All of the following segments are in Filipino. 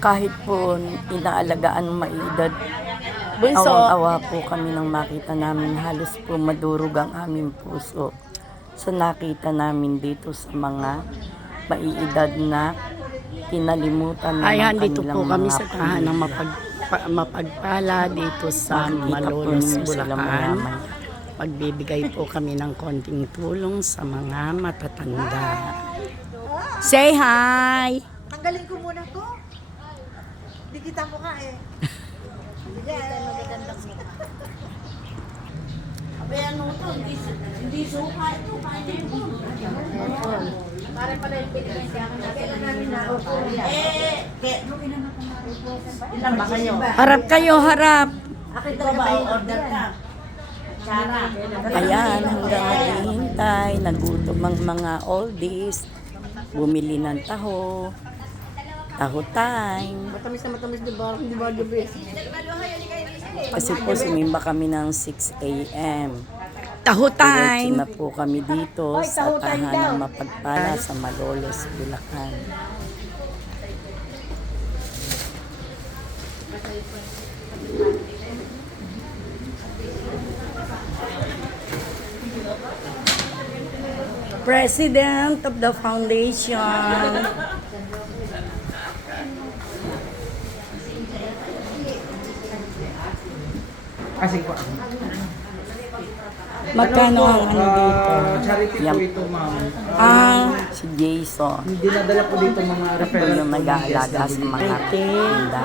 Kahit po inaalagaan ng maedad, Bunso, awang-awa po kami nang makita namin halos po madurog ang aming puso sa nakita namin dito sa mga maiedad na kinalimutan na ayan, ng dito po kanilang kami mga sa tahanang mapagpala dito sa Malolos, Bulacan. Magbibigay po kami ng konting tulong sa mga matatanda. Say hi! Tanggalin ko muna to. Hindi kita mukha eh. Hindi magagandang mukha. Abay ano to, hindi suka ito. Kainin mo. Pare pala yung pinigay siya. Kailan namin na ako. Ilan ba kayo? Harap kayo, harap! Akin talaga ba order ka? Sara. Ayan, hanggang naghihintay, nagutom ang mga oldies, bumili ng taho time. Matamis na matamis di ba? Di ba gabi? Kasi po sumimba kami ng 6 a.m. Taho Diretso time! na po kami dito sa tahanang mapagpala sa Malolos, Bulacan. President of the Foundation. Kasi po, Magkano ang ano dito? charity Yan. po ito, ma'am. Si Jason. Dinadala po dito mga Ito referral yung nag-aalaga sa mga tinda.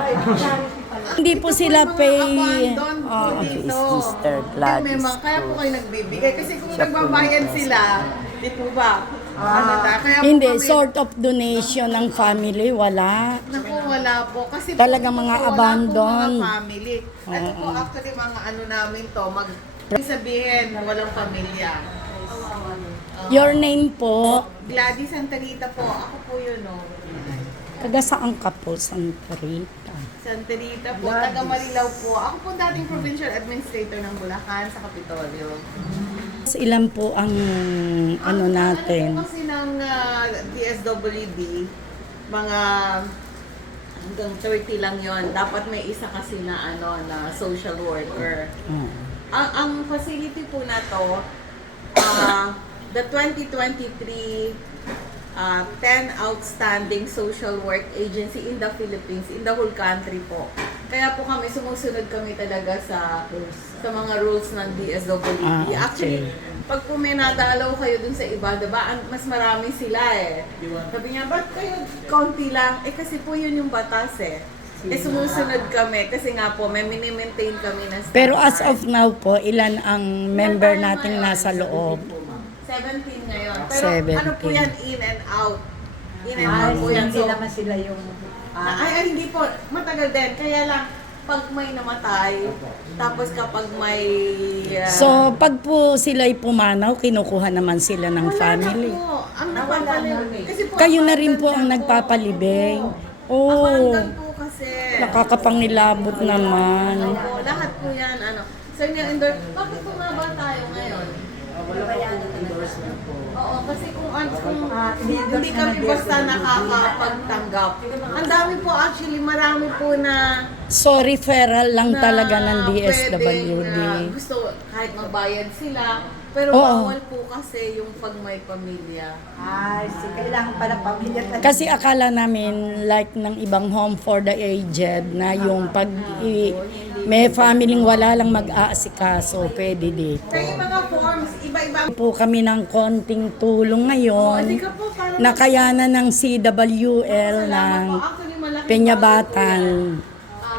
Hindi po sila pay. Oh, si Sister May Gladys mga, kaya po Cruz. kayo nagbibigay. Kasi kung Siya po nagbabayad yung sila, di po ba? Kaya po Hindi, kami, sort of donation ng family, wala. naku, wala po. Kasi Talagang po, mga wala po abandon. mga family. Ito po actually mga ano namin to, sabihin, walang pamilya. Your name po, Gladys Santarita po. Ako po yun, no? taga saan ka po, Santa Rita? Santarita po, taga Marilao po. Ako po dating provincial administrator ng Bulacan sa Kapitolyo. Ilan po ang ano Ano natin? po kasi ng DSWD, mga hanggang 30 lang yon. Dapat may isa kasi na ano na social worker. Oh. Ang facility po na to, the 2023 10 outstanding social work agency in the Philippines, in the whole country po. Kaya po kami, sumusunod kami talaga sa mga rules ng DSWD. Okay. Actually, pag po may nadalaw kayo dun sa iba, diba, mas marami sila eh. Sabi niya, ba't kayo konti lang? Eh kasi po yun yung batas eh. Eh sumusunod kami kasi nga po may mini-maintain kami na staff. Pero as of now po, ilan ang member nating nasa loob? 17 ngayon. Pero ano po 17. yan, in and out. In and out po yan. Hindi So, naman sila yung... hindi po, matagal din. Kaya lang, pag may namatay, tapos kapag may... So, pag po sila'y pumanaw, kinukuha naman sila ng wala family. na po. Ang napapalibig. Kasi po, Kayo na rin abandon po ang po. nagpapalibing. Opo. Oh, Abandon po kasi. nakakapangilabot naman. Opo, lahat po yan. Ano. So, endorse. Bakit po nga ba tayo ngayon? Oo, kasi kung hindi kami basta nakakapagtanggap. Ang dami po actually, marami po na So, referral lang na talaga ng pwedeng, DSWD. gusto kahit magbayad sila. Pero Oo. bawal po kasi yung pag may pamilya. Ay, kailangan pala pamilya talaga. Kasi akala namin like ng ibang home for the aged na yung pag may family wala lang mag-aasikaso, pwede dito. Kaya yung mga forms, iba-iba. Po kami ng konting tulong ngayon Hindi ka po parang na kayanan ng CWL ng salamat po. Actually, malaking Peñabatan. bagay po yan.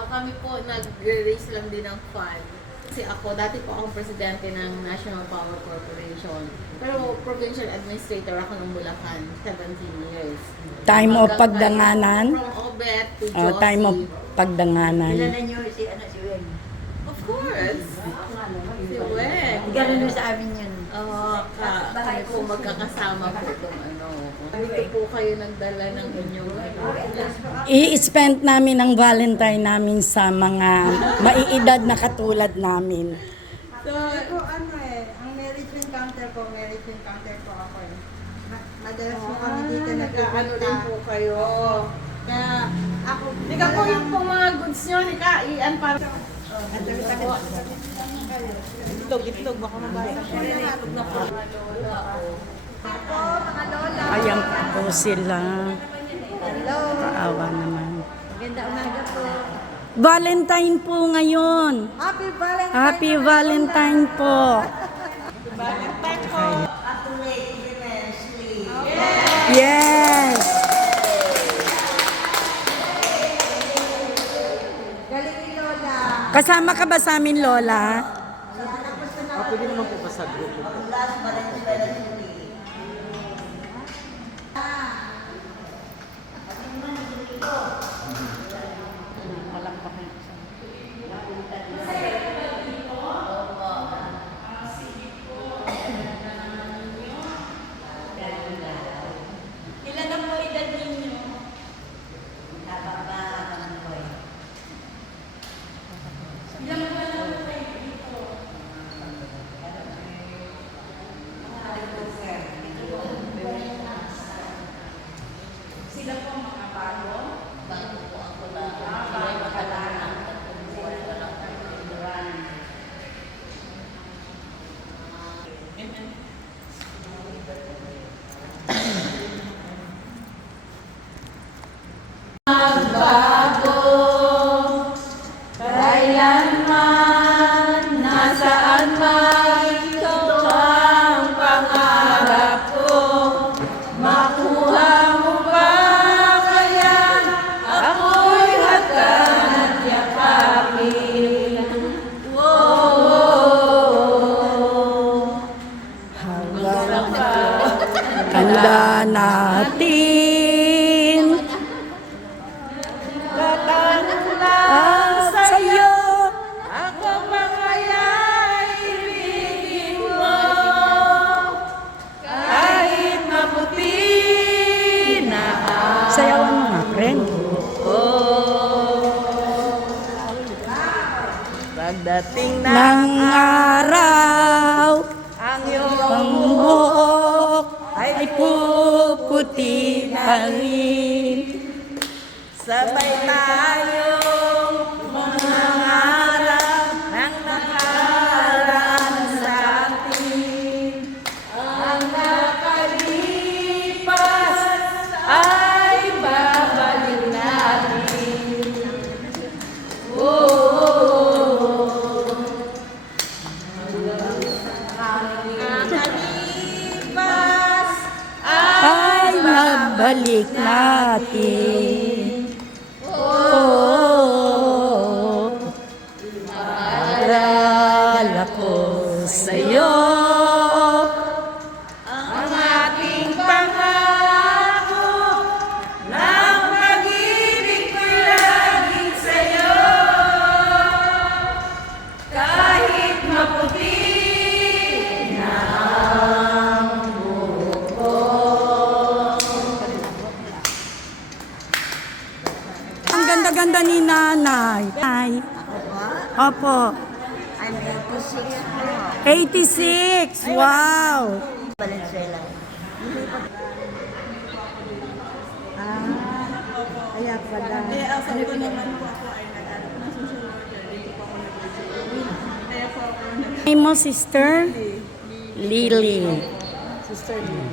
Kami po nag-raise lang din ng fund. Kasi ako, dati po akong presidente ng National Power Corporation. Pero provincial administrator ako ng Bulacan, 17 years. Time of Hanggang pagdanganan. From Obet to Oh, Josie. time of pagdanganan. Kilala niyo si Wen. Of course. Si Weng. Ganun din sa amin yun. Kami po magkakasama po itong ano. Dito po kayo nagdala ng inyong I-spend namin ang Valentine namin sa mga maiedad na katulad namin. So, Ano ang marriage encounter po ako eh. Madalas po kami dito nagkaano din po kayo. Kaya ako, Hindi Ika po yung pong mga goods nyo, Ika, iyan para. Itlog, baka mabasa. Ayan po sila. Kaawa naman. Maganda umaga po. Valentine po ngayon. Happy Valentine's! Happy Valentine po. Yes. Galing ni Lola. Kasama ka ba sa amin, Lola? Pwede naman po ba sa grupo po? Handa natin. Sa'yo. Ako pa kaya'y ibigin mo, kahit maputi na Sayawan mo nga, friend. pagdating na Nang araw, ang iyong ang buhok ay puputi pa rin. sabay tayong mangarap ng nakaraan sa atin. Ang nakalipas ay babalik natin. Nakalipas Ay mabalik natin. Oh, aral ako sa'yo. ang ating pangako ng pag-ibig ko'y laging sa'yo. Kahit maputi na ang buhok ko. Ang ganda-ganda ni nanay. Ay. Opo. I'm 86 po. 86. Wow. Valenzuela. Kaya pala. Sabi ko naman po ako ay nag-aral ng social worker. Dito po ako nag-graduate. Kaya po ako Name mo, sister? Lily. Sister Lee.